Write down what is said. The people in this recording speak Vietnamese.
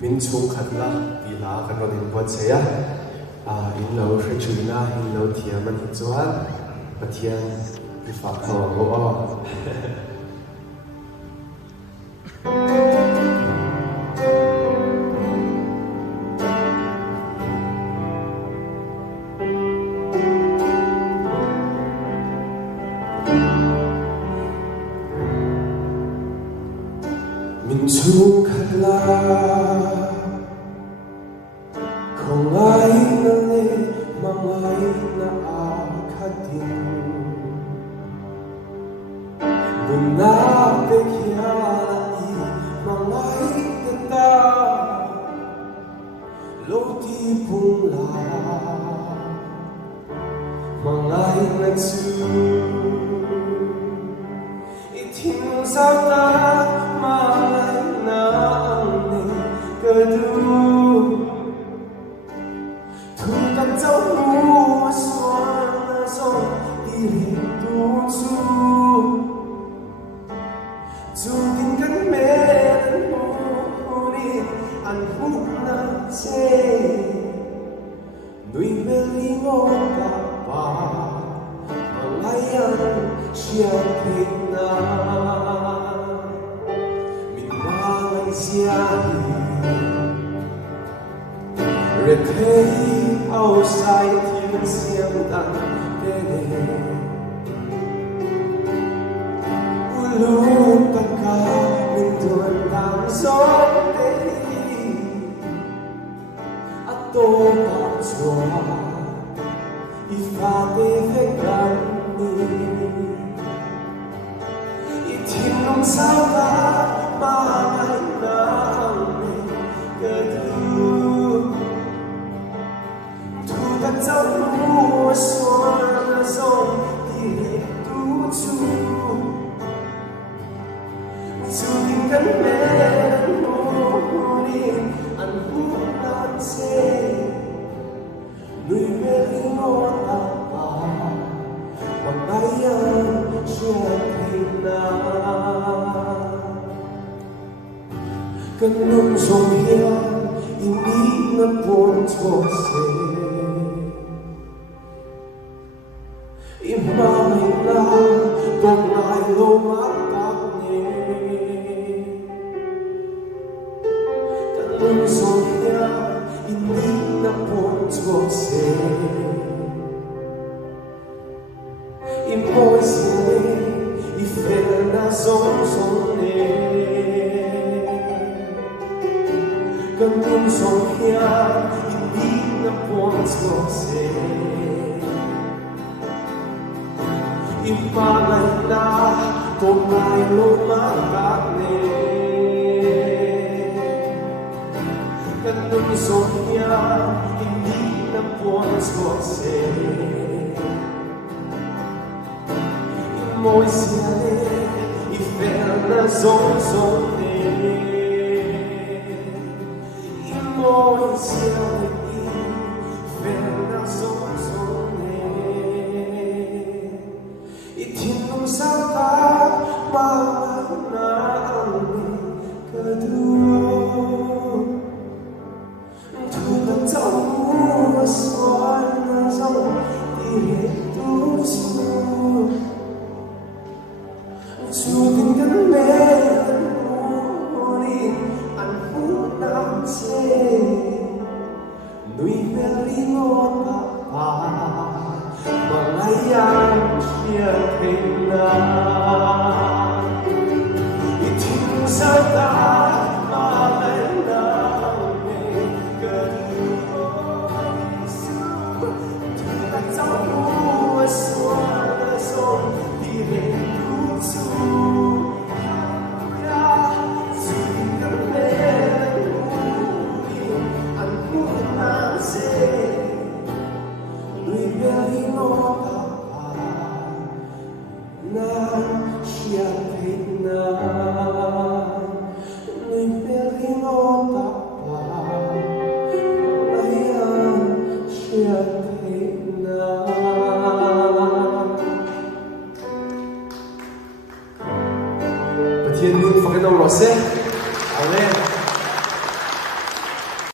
min chung khat la ti la kan ron in buat se ya in lo hre chuna in lo thiam an hi chuan pathian ki fa khaw ho a min chung khat la không ai na le mangai na a khatin dum na pe khia i mangai ta lo ti pung la mangai na chu i thim sao ta mangai na ni ka du Tan dấu mùa xuân rồi đi liền tu chu dù tình cánh mẹ đến mùa đi ăn hút nắng chê nuôi mẹ li ngô cả bà mà ngay ăn chia tình na mình mang anh chia Rê thấy áo sai thiên xiêm đăng tê nê Ulu tất cả mình tuần đang gió tê A tô bạc chua I pha tê phê gắn ni I thiên nông sao ta mà ngày nắng mê cơ thư Dẫu mùa xuân rồi đi hết tu chu dù tình cánh mẹ mùa đi ăn hút nan chê nuôi mẹ linh ngô ta bà bằng bay ơn chia tình na cơn nông rồi hiền in đi ngân buồn cho xe Imamina Tongai lo matakne Kanung sonya Hindi na poncho se Imoy sile Ifel na sonsone Kanung sonya Hindi na poncho se Ipanay na Tongai lumakakne Kanong sonya Hindi na ponskose Imoy siyale Ifel na zonsone Imoy siyale Ifel na zonsone Itinong sao ta mang na ang kadru Thu tan dẫu mùa xuân rồi đi hết tu chu Dù tình cánh mẹ mùa đi ăn hút nắng chê nuôi mẹ li ngô ta bà mà ngay ăn chia tình na I thiên sao ta mà lại nào mê cơ Thu tan dẫu mùa xuân rồi đi hết tu chu Dù tình cánh mẹ mùa đi ăn hút nắng chê nuôi mẹ li ngô ta Nan siya na Nuy pelingo tapa Ayan siya na Pathian nun Fakinong Rose Amen